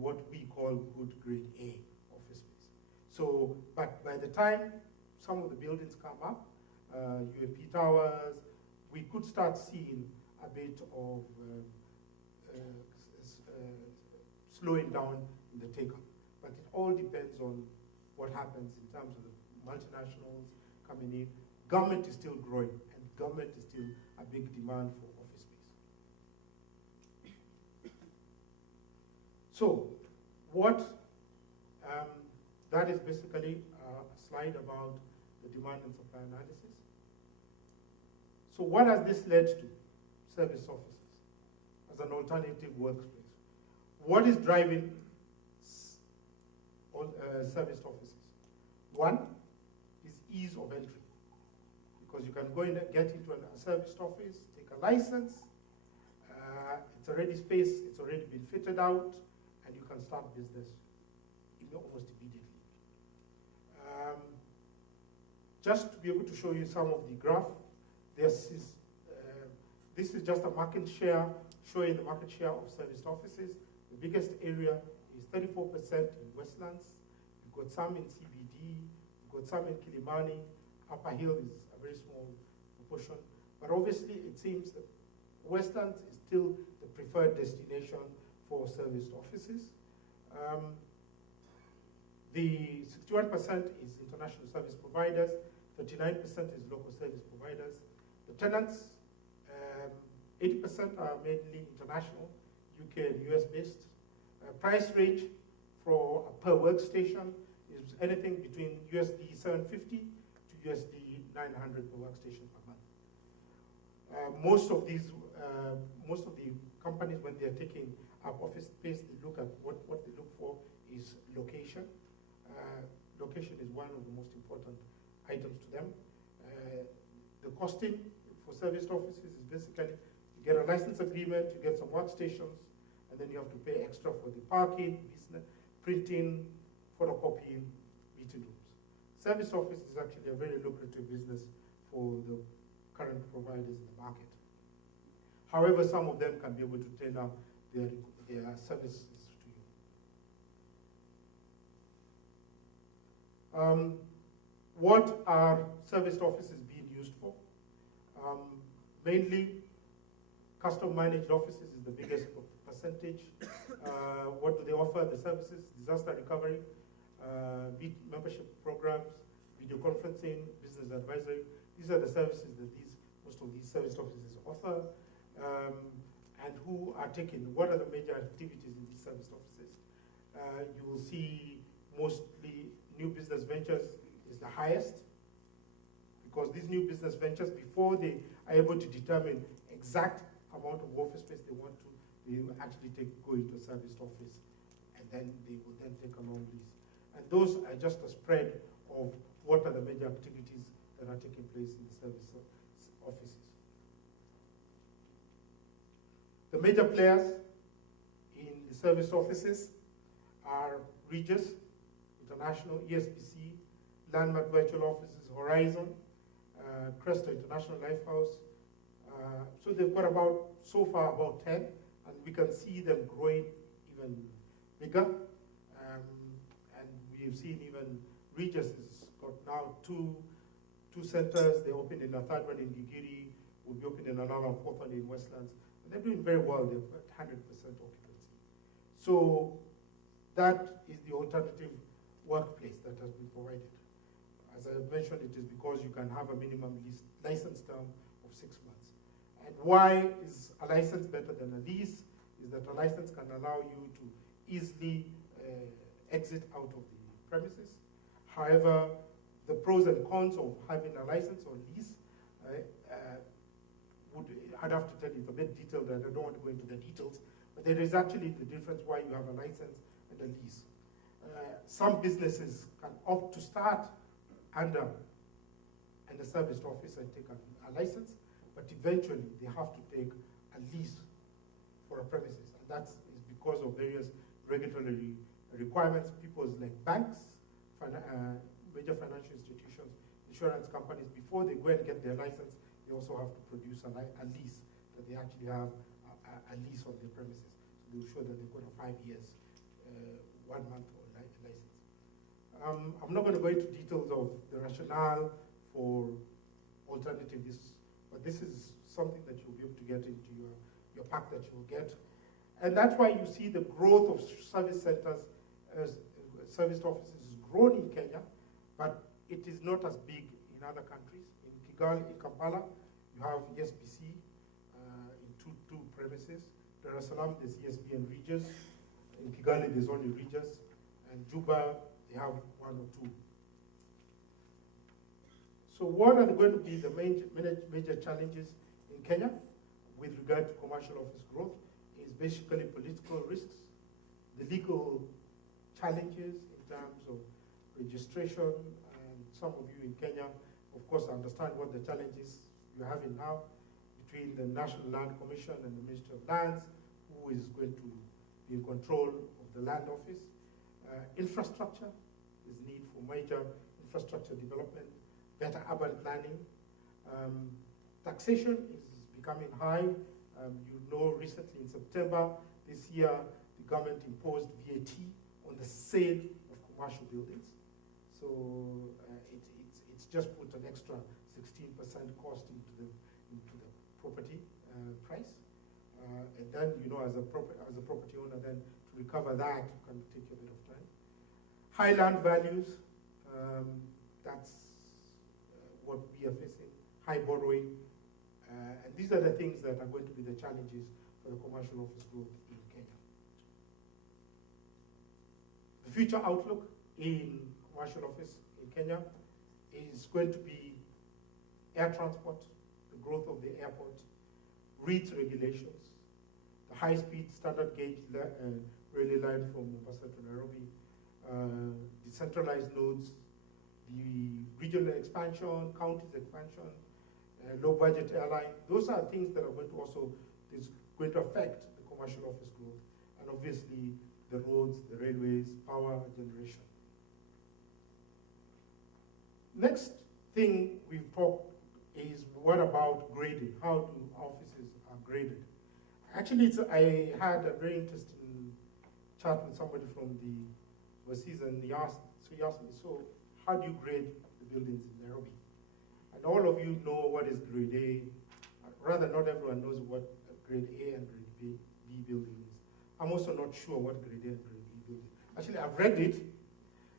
what we call good grade A office space. So, but by the time some of the buildings come up, UAP towers, we could start seeing a bit of slowing down in the take-up. But it all depends on what happens in terms of the multinationals coming in. Government is still growing, and government is still a big demand for office space. So, that is basically a slide about the demand and supply analysis. So what has this led to? Service offices as an alternative workspace. What is driving service offices? One is ease of entry, because you can go in and get into a service office, take a license, it's already space, it's already been fitted out, and you can start business almost immediately. Just to be able to show you some of the graph, this is just a market share, showing the market share of serviced offices. The biggest area is 34% in Westlands. You've got some in CBD, you've got some in Kilimani. Upper Hill is a very small proportion. But obviously, it seems that Westlands is still the preferred destination for serviced offices. The 61% is international service providers, 39% is local service providers. The tenants, 80% are mainly international, UK and US based. Price range for a per workstation is anything between USD 750 to USD 900 per workstation per month. Most of the companies, when they're taking up office space, they look at what they look for is location. Location is one of the most important items to them. The costing for serviced offices is basically you get a license agreement, you get some workstations, and then you have to pay extra for the parking, business, printing, photocopying, meeting rooms. Service office is actually a very lucrative business for the current providers in the market. However, some of them can be able to tailor their services to you. What are serviced offices being used for? Mainly, custom managed offices is the biggest percentage. What do they offer? The services, disaster recovery, membership programs, video conferencing, business advisory. These are the services that most of these service offices offer. And who are taking, what are the major activities in these service offices? You will see mostly new business ventures is the highest, because these new business ventures, before they are able to determine exact amount of office space they want to, they will actually go into a serviced office, and then they will then take a long lease. And those are just a spread of what are the major activities that are taking place in the service offices. The major players in the service offices are Regis International, ESPC, Landmark Virtual Offices, Horizon, Cresta International Lifehouse. So they've got so far about 10, and we can see them growing even bigger. And we've seen even Regis has got now two centers. They opened in a third one in Gigiri, will be opening another fourth one in Westlands. And they're doing very well. They've got 100% occupancy. So that is the alternative workplace that has been provided. As I mentioned, it is because you can have a minimum license term of 6 months. And why is a license better than a lease? Is that a license can allow you to easily exit out of the premises. However, the pros and cons of having a license or lease, I'd have to tell you, it's a bit detailed, and I don't want to go into the details, but there is actually the difference why you have a license and a lease. Some businesses can opt to start under a serviced office and take a license, but eventually they have to take a lease for a premises, and that is because of various regulatory requirements. People like banks, major financial institutions, insurance companies, before they go and get their license, they also have to produce a lease, that they actually have a lease on their premises. So they'll show that they've got a 5 years 1 month or license. I'm not going to go into details of the rationale for alternatives, but this is something that you'll be able to get into your pack that you'll get. And that's why you see the growth of service centers, service offices is grown in Kenya, but it is not as big in other countries. In Kigali, in Kampala, you have ESBC in two premises. Dar es Salaam, there's ESB and Regis. In Kigali, there's only Regis. And Juba, they have 1 or 2. So what are going to be the major challenges in Kenya with regard to commercial office growth? Is basically political risks, the legal challenges in terms of registration, and some of you in Kenya, of course, understand what the challenges you're having now between the National Land Commission and the Ministry of Lands, who is going to be in control of the land office. Infrastructure, there's need for major infrastructure development, better urban planning. Taxation is becoming high. You know, recently in September this year, the government imposed VAT on the sale of commercial buildings. So it's just put an extra 16% cost into the property price. And then, you know, as a property owner, then to recover that can take a bit of time. High land values, that's what we are facing. High borrowing. And these are the things that are going to be the challenges for the commercial office growth in Kenya. The future outlook in commercial office in Kenya is going to be air transport, the growth of the airport, REITs regulations, the high-speed standard gauge railway line from Mombasa to Nairobi, decentralized nodes, the regional expansion, counties expansion, low-budget airline. Those are things that are going to affect the commercial office growth, and obviously the roads, the railways, power generation. Next thing we've talked is what about grading? How do offices are graded? Actually, I had a very interesting chat with somebody from the overseas, and he asked me, so how do you grade the buildings in Nairobi? And all of you know what is grade A. Rather, not everyone knows what grade A and grade B building is. I'm also not sure what grade A and grade B building is. Actually, I've read it,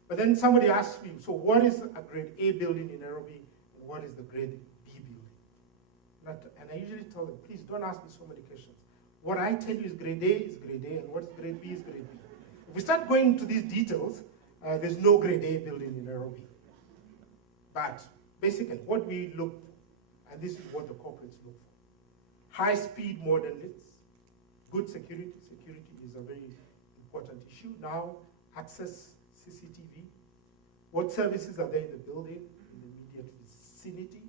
but then somebody asked me, so what is a grade A building in Nairobi, and what is the grade B building? And I usually tell them, please don't ask me so many questions. What I tell you is grade A is grade A, and what's grade B is grade B. If we start going into these details, there's no grade A building in Nairobi. But basically, what we look for, and this is what the corporates look for: high-speed modern lifts, good security. Security is a very important issue. Now, access, CCTV. What services are there in the building, in the immediate vicinity?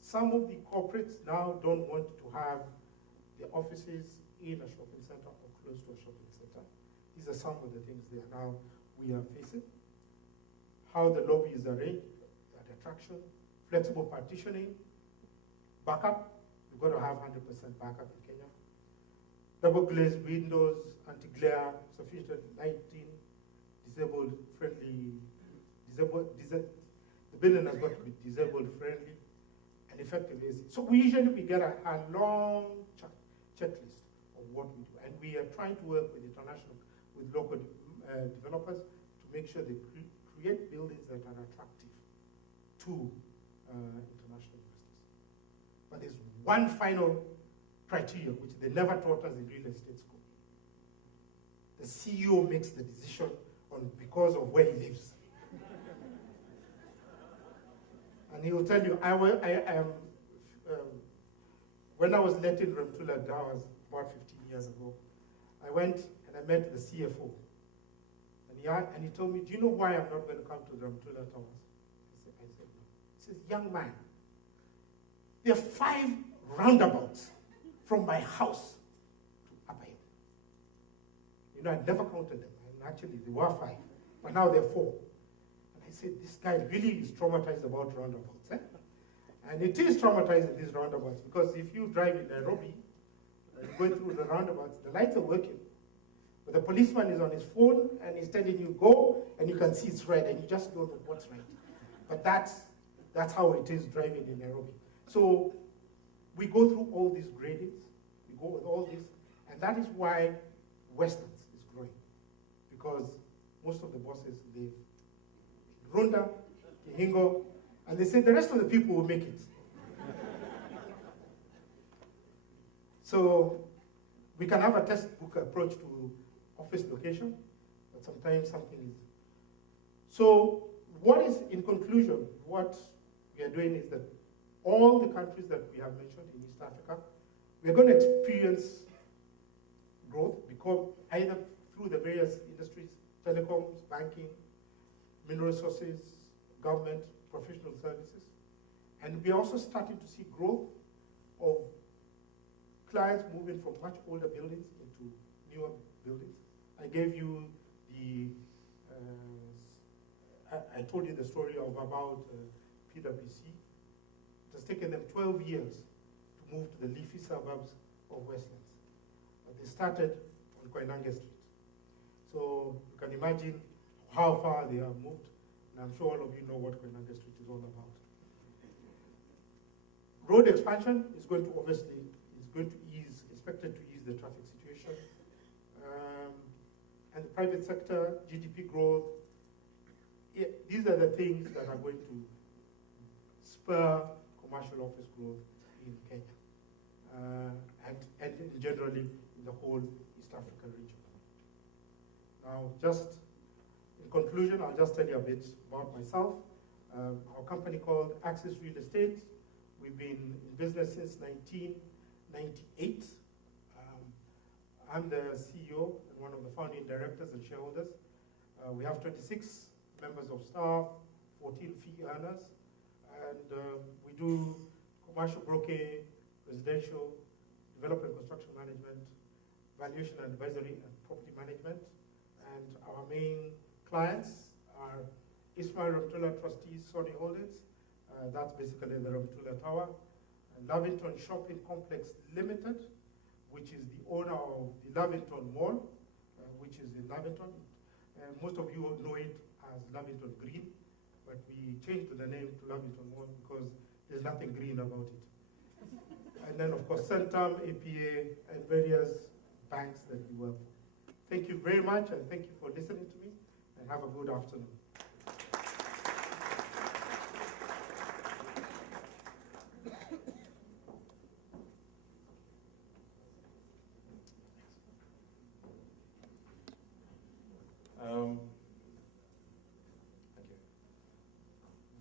Some of the corporates now don't want to have the offices in a shopping center or close to a shopping center. These are some of the things we are facing. How the lobby is arranged, at attraction, flexible partitioning, backup. You've got to have 100% backup in Kenya. Double glazed windows, anti-glare, sufficient lighting, disabled friendly. The building has got to be disabled friendly and effective AC. So we get a long checklist of what we do, and we are trying to work with local developers to make sure they create buildings that are attractive to international investors. But there's one final criteria which they never taught us in real estate school. The CEO makes the decision because of where he lives. And he will tell you, when I was letting Ramtula, that was about 15 years ago, I went and I met the CFO. And he told me, do you know why I'm not going to come to Ramtula Towers? I said, no. He says, young man, there are 5 roundabouts from my house to Upper Hill. You know, I'd never counted them. And actually, there were 5, but now there are 4. And I said, this guy really is traumatized about roundabouts. Eh? And it is traumatizing, these roundabouts, because if you drive in Nairobi, going through the roundabouts, the lights are working, But the policeman is on his phone and he's telling you go, and you can see it's red, and you just know that what's right. But that's how it is driving in Nairobi. So we go through all these gradings, we go with all this, and that is why Westlands is growing. Because most of the bosses live in Runda, Kihingo, and they say the rest of the people will make it. So we can have a textbook approach to office location, but sometimes something is. So what is, in conclusion, what we are doing is that all the countries that we have mentioned in East Africa, we are going to experience growth because either through the various industries, telecoms, banking, mineral resources, government, professional services. And we're also starting to see growth of clients moving from much older buildings into newer buildings. I gave you the, I told you the story of about PwC. It has taken them 12 years to move to the leafy suburbs of Westlands. They started on Koinange Street. So you can imagine how far they have moved, and I'm sure all of you know what Koinange Street is all about. Road expansion is going to obviously, expected to ease the traffic situation. And the private sector, GDP growth, these are the things that are going to spur commercial office growth in Kenya, and generally in the whole East African region. Now, just in conclusion, I'll just tell you a bit about myself. Our company called Axis Real Estate. We've been in business since 1998. I'm the CEO and one of the founding directors and shareholders. We have 26 members of staff, 14 fee earners, and we do commercial broking, residential, development construction management, valuation and advisory, and property management. And our main clients are Ismail Ramtula Trustees, Sony Holdings, that's basically the Ramtula Tower, and Lavington Shopping Complex Limited, which is the owner of the Lavington Mall, which is in Lavington. Most of you know it as Lavington Green, but we changed the name to Lavington Mall because there's nothing green about it. And then, of course, Centum, APA, and various banks that we work for. Thank you very much, and thank you for listening to me, and have a good afternoon.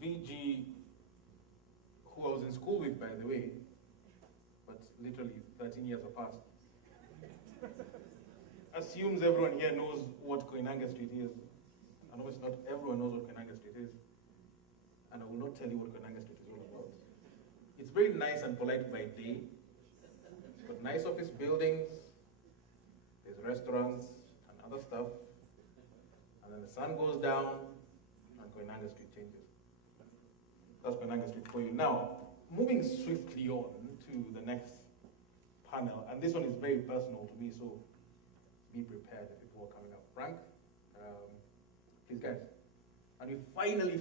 VG, who I was in school with, by the way, but literally 13 years have passed, assumes everyone here knows what Koinange Street is. And obviously not everyone knows what Koinange Street is. And I will not tell you what Koinange Street is all about. It's very nice and polite by day. It's got nice office buildings, there's restaurants and other stuff. And then the sun goes down and Koinange Street changes. That's Koinange Street for you. Now, moving swiftly on to the next panel, and this one is very personal to me, so be prepared if people are coming up. Frank, please guys. And we finally